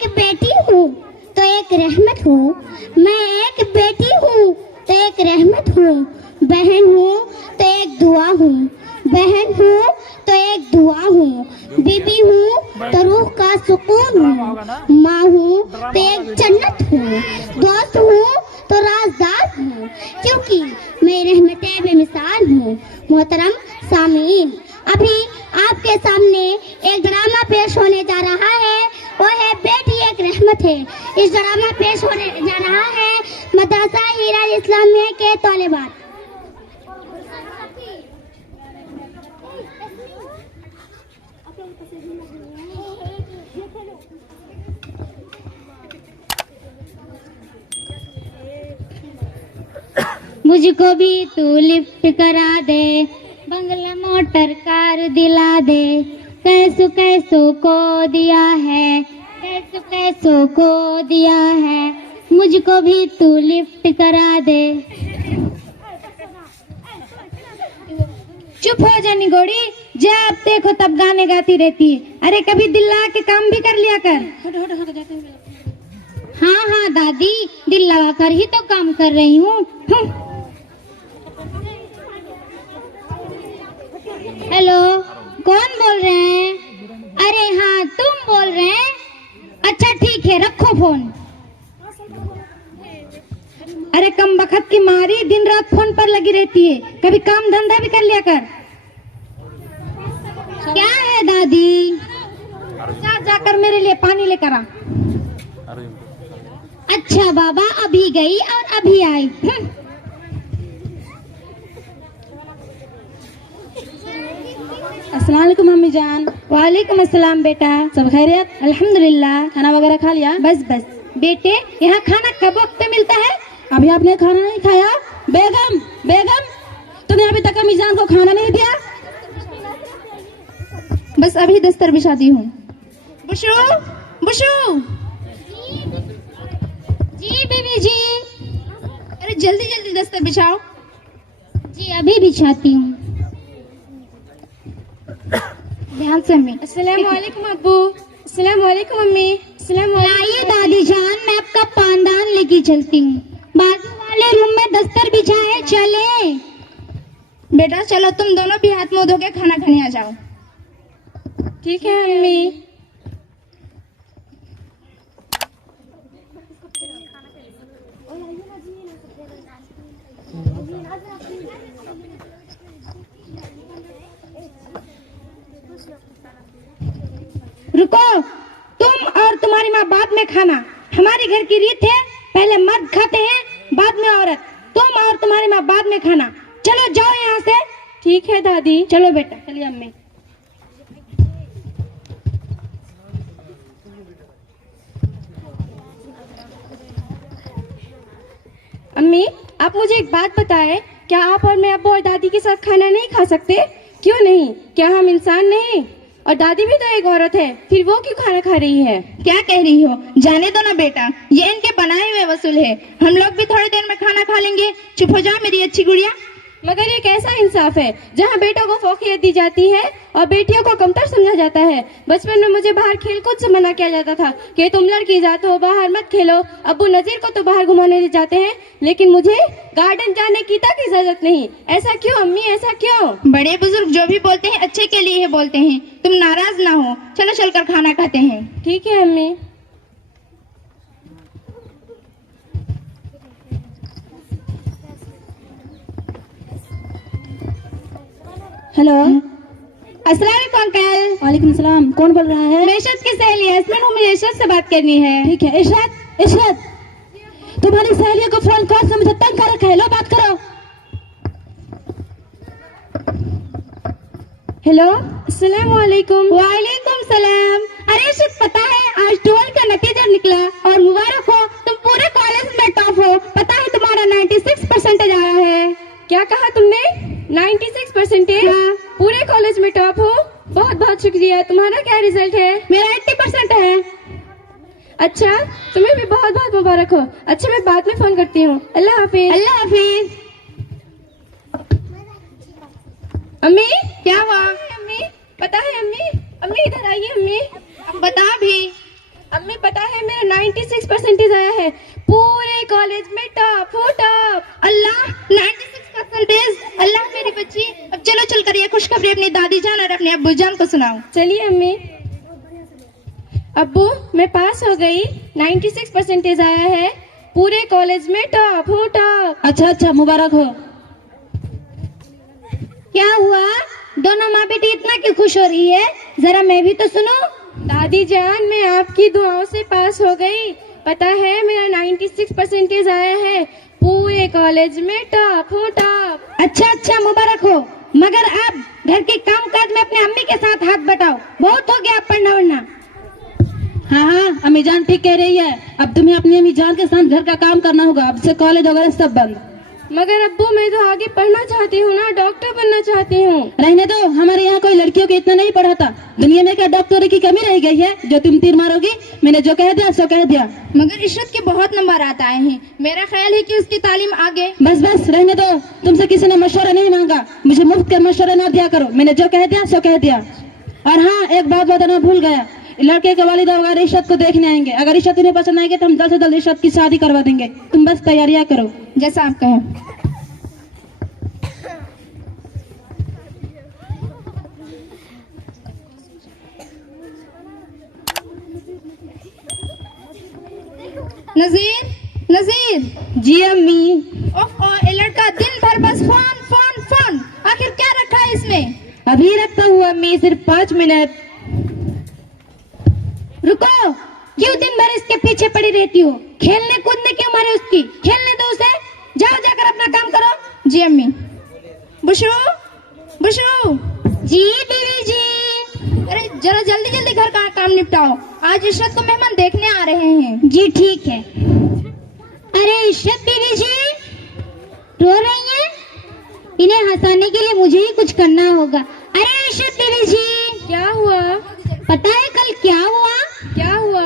एक बेटी हूँ तो एक रहमत हूँ, मैं एक बेटी हूँ तो एक रहमत हूँ, बहन हूँ तो एक दुआ हूँ, बहन हूँ तो एक दुआ हूँ, बीबी हूँ तो रूह का सुकून हूँ, माँ हूँ तो एक जन्नत हूँ, दोस्त हूँ तो राजदार हूँ, क्योंकि मैं रहमतें बेमिसाल हूँ। मोहतरम सामीन, अभी आपके सामने एक ड्रामा पेश होने जा रहा है, वो है बेटी एक रहमत है। इस ड्रामा पेश होने जा रहा है मदरसा हीरा इस्लामिया के तालिबात। मुझको भी तू लिफ्ट करा दे, बंगला मोटर कार दिला दे, कैसो कैसो को दिया है, कैसो कैसो को दिया है, मुझको भी तू लिफ्ट करा दे। चुप हो जानी गोड़ी, जब देखो तब गाने गाती रहती है। अरे कभी दिल लगा के काम भी कर लिया कर। हाँ हाँ दादी, दिल लगा कर ही तो काम कर रही हूँ। हेलो, कौन बोल रहे हैं? अरे हाँ, तुम बोल रहे हैं? अच्छा ठीक है, रखो फोन। अरे कम बखत की मारी दिन रात फोन पर लगी रहती है, कभी काम धंधा भी कर लिया कर। क्या है दादी? जाकर मेरे लिए पानी लेकर आ। अच्छा बाबा, अभी गई और अभी आई। अस्सलाम वालेकुम मम्मी जान। वालेकुम अस्सलाम बेटा, सब खैरियत? अल्हम्दुलिल्लाह। खाना वगैरह खा लिया? बस बस बेटे, यहाँ खाना कब वक्त पे मिलता है? अभी आपने खाना नहीं खाया? बेगम बेगम, तुमने अभी तक अम्मी जान को खाना नहीं दिया? बस अभी दस्तर बिछाती हूँ। बुशू बुशू। जी बीबी जी। अरे जल्दी जल्दी दस्तर बिछाओ। जी अभी बिछाती हूँ। ध्यान से अम्मी। अस्सलाम वालेकुम अब्बू। अस्सलाम वालेकुम अम्मी। अस्सलाम वालेकुम। आइए दादी जान, मैं आपका पानदान लेके चलती हूँ। बाजू वाले रूम में दस्तर बिछाए, चले। बेटा चलो, तुम दोनों भी हाथ मुंह धो के खाना खाने आ जाओ। ठीक है अम्मी। रुको, तुम और तुम्हारी माँ बाद में खाना। हमारे घर की रीत है, पहले मर्द खाते हैं, बाद में औरत। तुम और तुम्हारी माँ बाद में खाना। चलो जाओ यहाँ से। ठीक है दादी। चलो बेटा, चलिए अम्मी। अम्मी, आप मुझे एक बात बताएं, क्या आप और मैं अब्बू और दादी के साथ खाना नहीं खा सकते? क्यों नहीं? क्या हम इंसान नहीं? और दादी भी तो एक औरत है, फिर वो क्यों खाना खा रही है? क्या कह रही हो? जाने दो ना बेटा, ये इनके बनाए हुए वसूल है। हम लोग भी थोड़ी देर में खाना खा लेंगे। चुप हो जाओ मेरी अच्छी गुड़िया। मगर ये कैसा इंसाफ है, जहाँ बेटों को फौकियत दी जाती है और बेटियों को कमतर समझा जाता है। बचपन में मुझे बाहर खेल कूद से मना किया जाता था कि तुम लड़की जात हो, बाहर मत खेलो। अब्बू नजीर को तो बाहर घुमाने ले जाते हैं, लेकिन मुझे गार्डन जाने की तक इजाजत नहीं। ऐसा क्यों अम्मी, ऐसा क्यों? बड़े बुजुर्ग जो भी बोलते हैं अच्छे के लिए ही बोलते हैं, तुम नाराज ना हो। चलो चलकर खाना खाते हैं। ठीक है अम्मी। हेलो, अस्सलाम वालेकुम अंकल। वालेकुम सलाम। कौन बोल रहा है? मैं इशरत की सहेली हसमन हूँ, मुझे इशरत से बात करनी है। ठीक है इशरत। इशरत, तुम्हारी सहेलियों को फोन कर से मुझे तंग कर रखा है, लो बात करो। हेलो, अस्सलाम वालेकुम। वालेकुम सलाम। अरे इशरत, पता है आज 12 का नतीजा निकला और मुबारक हो, तुम पूरे कॉलेज में टॉप हो। पता है तुम्हारा 96% आया है। क्या कहा तुमने? 96%? हाँ। पूरे कॉलेज में टॉप हो, बहुत बहुत शुक्रिया। तुम्हारा क्या रिजल्ट है? मेरा 80% है। अच्छा, तुम्हें भी बहुत बहुत मुबारक हो। अच्छा, मैं बाद में फोन करती हूँ। अल्लाह हाफिज। अल्लाह हाफिज। अम्मी, क्या हुआ? अम्मी, पता है अम्मी, अम्मी इधर आइए। अम्मी, बता भी। अम्मी पता है मेरा 96 परसेंटेज आया है, पूरे कॉलेज में टॉप हो टॉप। अल्लाह 96%। अल्लाह मेरी बच्ची, अब चलो चल कर ये खुशखबरी अपनी दादी जान और अपने अब्बू जान को सुनाओ। चलिए अम्मी। अब्बू मैं पास हो गई, 96 परसेंटेज आया है, पूरे कॉलेज में टॉप हो टॉप। अच्छा अच्छा, मुबारक हो। क्या हुआ, दोनों माँ बेटी इतना क्यों खुश हो रही है? जरा मैं भी तो सुनो। दादी जान मैं आपकी दुआओं से पास हो गई, पता है मेरा 96 परसेंटेज आया है, पूरे कॉलेज में टॉप हो टॉप। अच्छा अच्छा, मुबारक हो। मगर अब घर के काम काज में अपने अम्मी के साथ हाथ बटाओ, बहुत हो गया अब पढ़ना वढ़ना। हाँ हाँ, अम्मी जान ठीक कह रही है। अब तुम्हें अपनी अम्मी जान के साथ घर का काम करना होगा। अब से कॉलेज वगैरह सब बंद। मगर अब्बू मैं तो आगे पढ़ना चाहती हूँ ना, डॉक्टर बनना चाहती हूँ। रहने दो, हमारे यहाँ कोई लड़कियों को इतना नहीं पढ़ाता। दुनिया में क्या डॉक्टरी की कमी रह गई है जो तुम तीर मारोगी? मैंने जो कह दिया सो कह दिया। मगर इशरत के बहुत नंबर आता आए हैं, मेरा ख्याल है कि उसकी तालीम आगे। बस बस रहने दो, तुमसे किसी ने मशवरा नहीं मांगा। मुझे मुफ्त के मशवरे न दिया करो, मैंने जो कह दिया सो कह दिया। और हाँ, एक बात बताना भूल गया, लड़के के वालिद अगर इशरत को देखने आएंगे, अगर इशरत उन्हें पसंद आएगी तो हम जल्द से जल्द इशरत की शादी करवा देंगे। तुम बस तैयारियां करो। जैसा आप कहें। नजीर, नजीर। जी अम्मी। ओह ये लड़का दिन भर बस फोन फोन फोन, आखिर क्या रखा है इसमें? अभी रखता हूँ अम्मी, सिर्फ 5 मिनट। रुको, क्यों दिन भर इसके पीछे पड़ी रहती हो? खेलने कूदने की उम्र है उसकी, खेलने दो उसे। जाओ जाकर अपना काम करो। जी अम्मी। बुशरू, बुशरू। जी बीवी जी। अरे जरा जल्दी जल्दी घर का काम निपटाओ, आज इशरत को मेहमान देखने आ रहे हैं। जी ठीक है। अरे इशरत बीवी जी रो रही हैं? इन्हें हंसाने के लिए मुझे ही कुछ करना होगा। अरे इशरत बीवी जी। क्या हुआ? पता है कल क्या हुआ? क्या हुआ?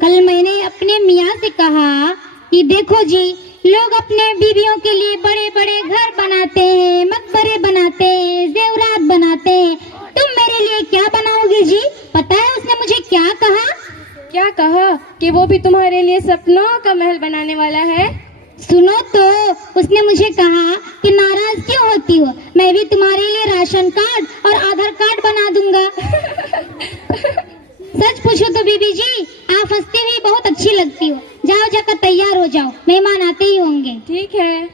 कल मैंने अपने मियाँ से कहा कि देखो जी, लोग अपने बीवियों के लिए बड़े बड़े घर बनाते हैं, मकबरे बनाते हैं, जेवरात बनाते हैं, तुम मेरे लिए क्या बनाओगे जी? पता है उसने मुझे क्या कहा? क्या कहा? कि वो भी तुम्हारे लिए सपनों का महल बनाने वाला है। सुनो तो, उसने मुझे कहा कि नाराज क्यों होती हो, मैं भी तुम्हारे लिए राशन कार्ड और आधार कार्ड बना दूंगा। सच पूछो तो बीबी जी, आप हंसती हुई बहुत अच्छी लगती हो। जाओ जाकर तैयार हो जाओ, मेहमान आते ही होंगे। ठीक है।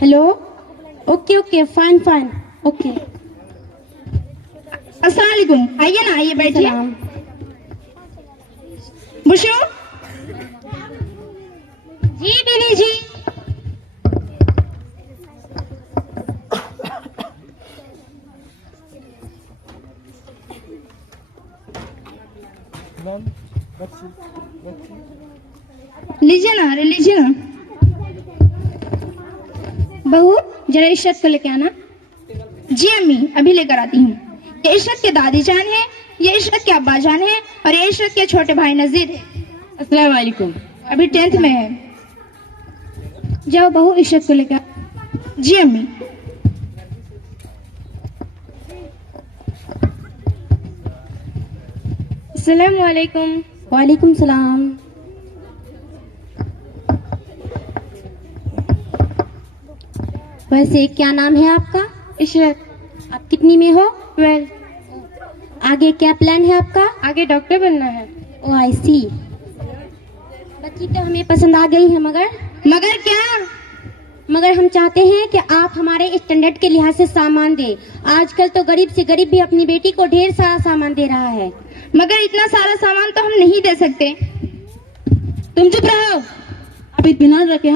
Hello, okay okay, fine fine, okay. अस्सलाम वालेकुम, आइए ना, आइए बैठिए। बुशरू। जी बीबी जी। लीजिए ना, अरे लीजिए ना। बहू जरा इशरत को लेके आना। जी अम्मी, अभी लेकर आती हूँ। ये इशरत के दादी जान है, ये इशरत के अब्बा जान है, और ये इशरत के छोटे भाई नजीर है। अस्सलाम वालेकुम। अभी 10th में है। जाओ बहू इशरत को लेकर। जी अम्मी। अस्सलाम वालेकुम। वालेकुम सलाम। वैसे क्या नाम है आपका? इशरत। आप कितनी में हो? 12। आगे क्या प्लान है आपका? आगे डॉक्टर बनना है। ओ आई सी। बच्ची तो हमें पसंद आ गई है, मगर क्या? मगर हम चाहते हैं कि आप हमारे स्टैंडर्ड के लिहाज से सामान दें। आजकल तो गरीब से गरीब भी अपनी बेटी को ढेर सारा सामान दे रहा है। मगर इतना सारा सामान तो हम नहीं दे सकते। तुम चुप रहो, आप इत्मीनान रखें,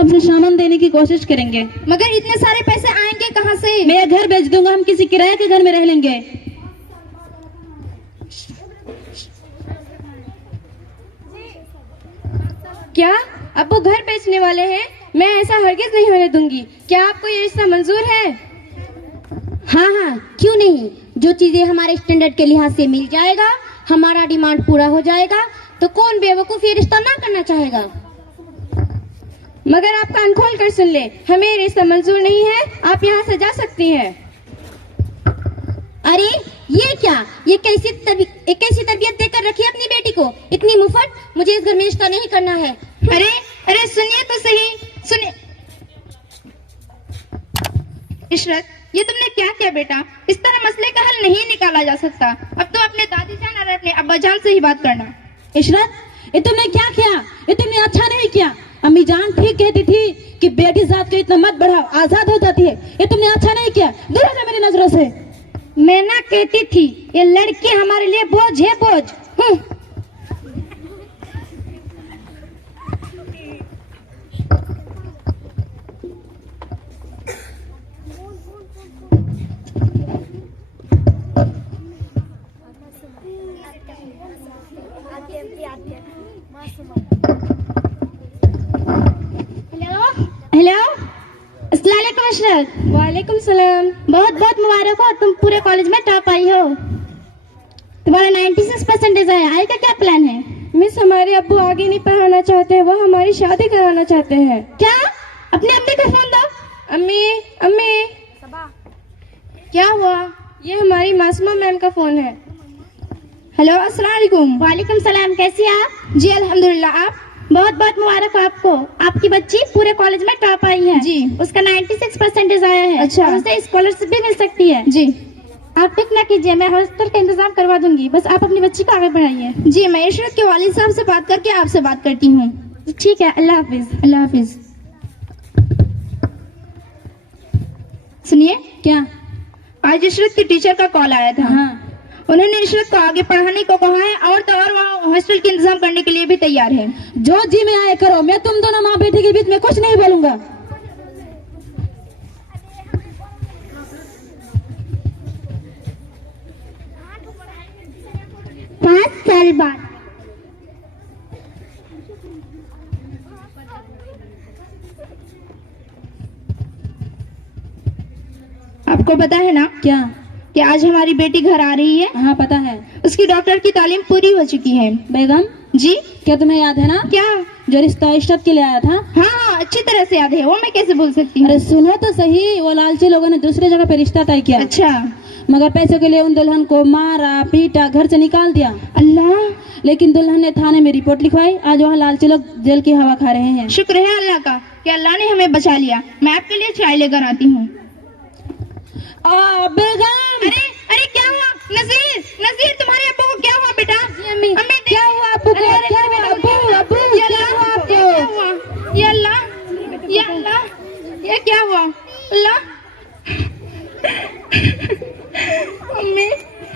हमसे सामान देने की कोशिश करेंगे। मगर इतने सारे पैसे आएंगे कहाँ से? मैं घर बेच दूंगा, हम किसी किराए के घर में रह लेंगे। क्या अब्बू घर बेचने वाले हैं? मैं ऐसा हरगिज नहीं होने दूंगी। क्या आपको ये रिश्ता मंजूर है? हाँ हाँ, क्यों नहीं। जो चीजें हमारे स्टैंडर्ड के लिहाज से मिल जाएगा, हमारा डिमांड पूरा हो जाएगा, तो कौन बेवकूफ ये रिश्ता ना करना चाहेगा। मगर आप कान खोल कर सुन ले, हमें ये रिश्ता मंजूर नहीं है। आप यहाँ से जा सकती हैं। अरे ये क्या, ये कैसी तरबियत देकर रखी है अपनी बेटी को, इतनी मुफ्त। मुझे इस घर में रिश्ता नहीं करना है। अरे अरे सुनिए तो सही, सुनिए। इशरत, ये तुमने क्या किया बेटा? इस तरह मसले का हल नहीं निकाला जा सकता। अब तो अपने दादी जान और अपने अब्बा जान से ही बात करना। इशरत, ये तुमने क्या किया? ये तुमने अच्छा नहीं किया। अम्मी जान ठीक कहती थी कि बेटी जात को इतना मत बढ़ाओ, आजाद हो जाती है। ये तुमने अच्छा नहीं किया, दूर हो जा मेरी नजरों से। मैं ना कहती थी ये लड़की हमारे लिए बोझ है, बोझ। हेलो, अस्सलाम वालेकुम इशरत। वालेकुम सलाम। बहुत बहुत मुबारक हो, तुम पूरे कॉलेज में टॉप आई हो। तुम्हारा 96% आया। आगे का क्या प्लान है? मिस, हमारे अब्बू आगे नहीं पढ़ाना चाहते, वो हमारी शादी कराना चाहते हैं। क्या? अपने अम्मी को फोन दो। अम्मी, अम्मी, क्या हुआ? ये हमारी मासूमा मैम का फोन है। हेलो, अस्सलाम वालेकुम। वालेकुम सलाम, कैसी आप? जी अल्हम्दुलिल्लाह। आप? बहुत बहुत मुबारक हो आपको, आपकी बच्ची पूरे कॉलेज में टॉप आई है। जी। उसका 96% आया है। अच्छा। और उसे स्कॉलरशिप भी मिल सकती है। जी आप फिक्र ना कीजिए, मैं हॉस्टल का इंतजाम करवा दूंगी, बस आप अपनी बच्ची को आगे बढ़ाइए। जी, मैं इशरत के वालिद साहब से बात करके आपसे बात करती हूँ। ठीक है, अल्लाह हाफिज। अल्लाह हाफिज। सुनिए, क्या? आज इशरत के टीचर का कॉल आया था। हाँ, उन्होंने इशरत को आगे पढ़ाने को कहा है और तो और वहाँ हॉस्टल के इंतजाम करने के लिए भी तैयार है। जो जी में आए करो, मैं तुम दोनों माँ बेटी के बीच में कुछ नहीं बोलूंगा। 5 साल बाद आपको पता है ना क्या? कि आज हमारी बेटी घर आ रही है। हाँ पता है। उसकी डॉक्टर की तालीम पूरी हो चुकी है। बेगम, जी क्या तुम्हें याद है ना क्या? जो रिश्ता इशरत के लिए आया था? हाँ हाँ, अच्छी तरह से याद है, वो मैं कैसे भूल सकती हूँ। अरे सुनो तो सही, वो लालची लोगों ने दूसरी जगह पे रिश्ता तय किया। अच्छा। मगर पैसों के लिए उन दुल्हन को मारा पीटा, घर से निकाल दिया। अल्लाह, लेकिन दुल्हन ने थाने में रिपोर्ट लिखवाई। आज वहाँ लालची लोग जेल की हवा खा रहे हैं। शुक्र है अल्लाह का कि अल्लाह ने हमें बचा लिया। मैं आपके लिए चाय लेकर आती हूँ। बेगम, अरे अरे, क्या हुआ? नजीर, नजीर, तुम्हारे अब्बू को क्या हुआ बेटा? अम्मी, क्या हुआ अब्बू को? अरे, क्या हुआ अब्बू? अब्बू, ये क्या हुआ अल्लाह, आपको? ये क्या हुआ? ये अल्लाह, ये अल्लाह, ये क्या हुआ? अल्लाह, अम्मी,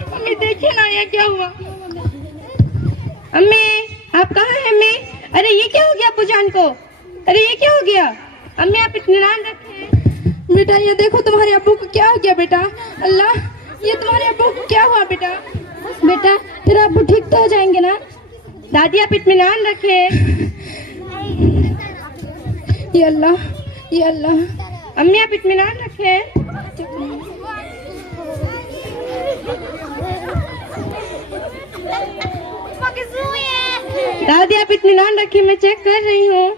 अम्मी देखिए ना, ये क्या हुआ? अम्मी, आप कहाँ हैं अम्मी? अरे ये क्या हो गया अब्बू जान को? अरे ये क्या हो गया? अम्मी आप इत्मीनान रखें। बेटा ये देखो तुम्हारे अब्बू को क्या हो गया बेटा। अल्लाह, ये तुम्हारे अब्बू को क्या हुआ बेटा? बेटा तेरा अब्बू ठीक तो हो जाएंगे ना? दादी आप इत्मीनान रखें। ये अल्लाह, ये अल्लाह। अम्मी आप इत्मीनान रखें। दादी आप इत्मीनान रखिए, मैं चेक कर रही हूँ।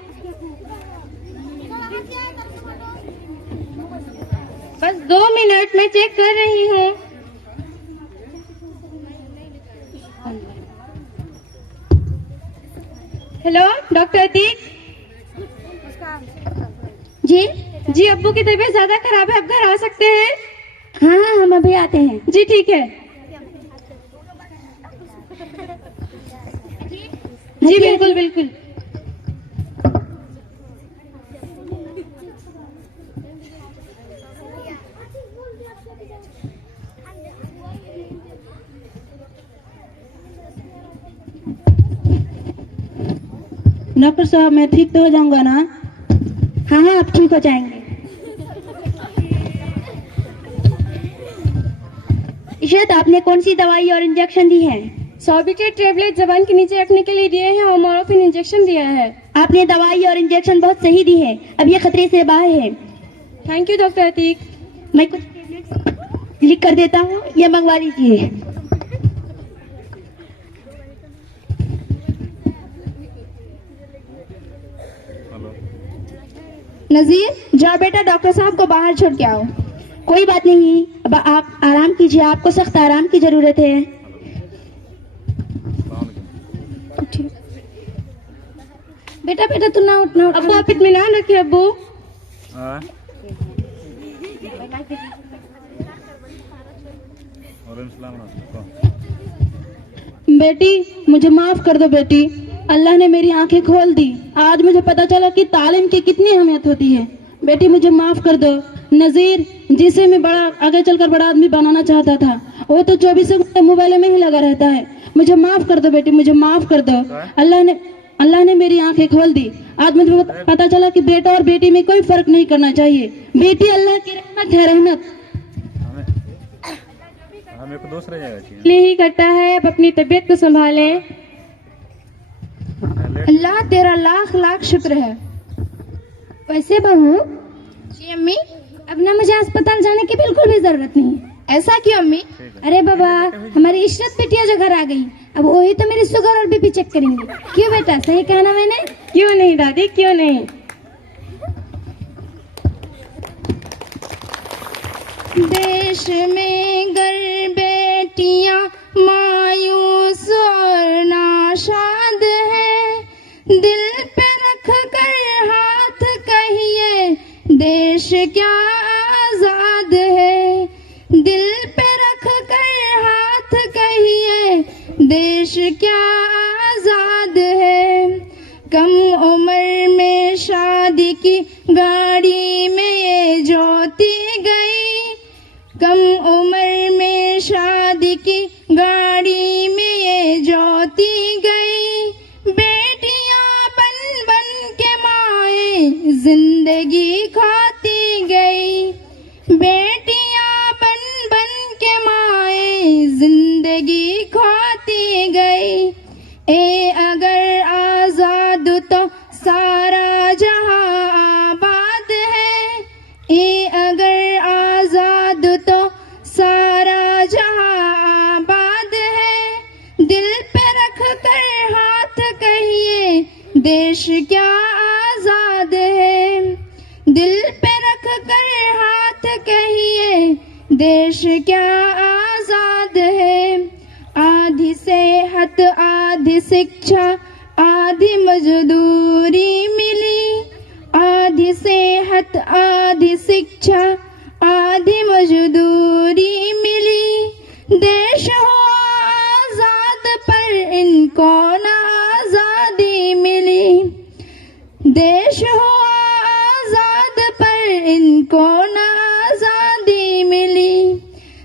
बस 2 मिनट में चेक कर रही हूँ। हेलो डॉक्टर अतीक जी जी, अब्बू की तबीयत ज्यादा खराब है, आप घर आ सकते हैं? हाँ हाँ, हम अभी आते हैं। जी ठीक है। जी बिल्कुल बिल्कुल। डॉक्टर साहब मैं ठीक तो हो जाऊंगा ना? हाँ हाँ, आप ठीक हो जाएंगे। इशरत, आपने कौन सी दवाई और इंजेक्शन दी है? सॉर्बिट्रेट टेबलेट जबान के नीचे रखने के लिए दिए हैं और मोरोफिन इंजेक्शन दिया है। आपने दवाई और इंजेक्शन बहुत सही दी है, अब ये खतरे से बाहर है। Thank you doctor Atiq. मैं कुछ टेबलेट्स लिख कर देता हूँ, ये मंगवा लीजिए। नजीर जाओ बेटा, डॉक्टर साहब को बाहर छोड़ के आओ। कोई बात नहीं, अब आप आराम कीजिए, आपको सख्त आराम की जरूरत है। बेटा बेटा तू ना उठ ना उठ। अब्बू आप इत्मीनान रखिए अब्बू। हाँ। बेटी मुझे माफ कर दो बेटी, अल्लाह ने मेरी आंखें खोल दी। आज मुझे पता चला कि तालीम की कितनी अहमियत होती है। बेटी मुझे माफ कर दो। नजीर जिसे मैं बड़ा आगे चलकर बड़ा आदमी बनाना चाहता था, वो तो 24 घंटे मोबाइल में ही लगा रहता है। मुझे माफ कर दो बेटी, मुझे माफ कर दो। अल्लाह ने मेरी आंखें खोल दी। आज मुझे पता चला कि बेटा और बेटी में कोई फर्क नहीं करना चाहिए। बेटी अल्लाह की रहमत है, रहमत। हमें को दूसरा जगह चाहिए। यही करता है, अब अपनी तबीयत को संभालें। अल्लाह तेरा लाख लाख शुक्र है। वैसे बहू, जी अम्मी। अब ना मुझे अस्पताल जाने की बिल्कुल भी जरूरत नहीं है। ऐसा क्यों अम्मी? अरे बाबा, हमारी इशरत बिटिया जो घर आ गई, अब वही तो मेरी शुगर और बीपी चेक करेंगे। क्यों बेटा, सही कहा ना मैंने? क्यों नहीं दादी, क्यों नहीं। देश में गर बेटियां मायूस और नाशाद है, दिल पे रख कर हाथ कहिए देश क्या आजाद है। दिल पे रख कर हाथ कहिए देश क्या आजाद है। कम उम्र में शादी की गाड़ी में ये ज्योति गई, कम उम्र में शादी की गाड़ी में ये ज्योति गई। बेटियां बन बन के माए जिंदगी खाती गई, बेटियां बन बन के माए जिंदगी खाती गई। ए अगर आजाद तो सारा जहां आबाद है, ए अगर आजाद तो सारा जहां आबाद है। दिल पे रख कर हाथ कहिए देश क्या आजाद है। दिल पे रख कर हाथ कहिए देश क्या आजाद है। आधी सेहत आधी शिक्षा आधी मजदूरी मिली, आधी सेहत आधी शिक्षा आधी मजदूरी मिली। देश हुआ आजाद पर इनको ना आजादी मिली, देश हुआ आजाद पर इनको ना आजादी मिली।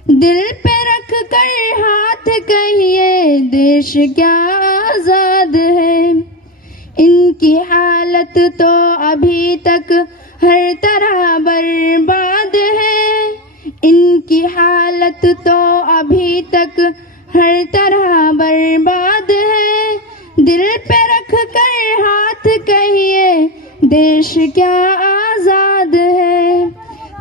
दिल पे रख कर हाथ कहिए देश क्या आजाद है। इनकी हालत तो अभी तक हर तरह बर्बाद है, इनकी हालत तो अभी तक हर तरह बर्बाद है। दिल पे रख कर हाथ कहिए देश क्या आजाद है।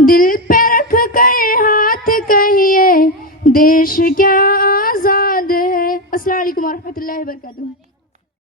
दिल पे रख कर हाथ कहिए देश क्या आजाद है। अस्सलाम वालेकुम व रहमतुल्लाहि व बरकातुहू।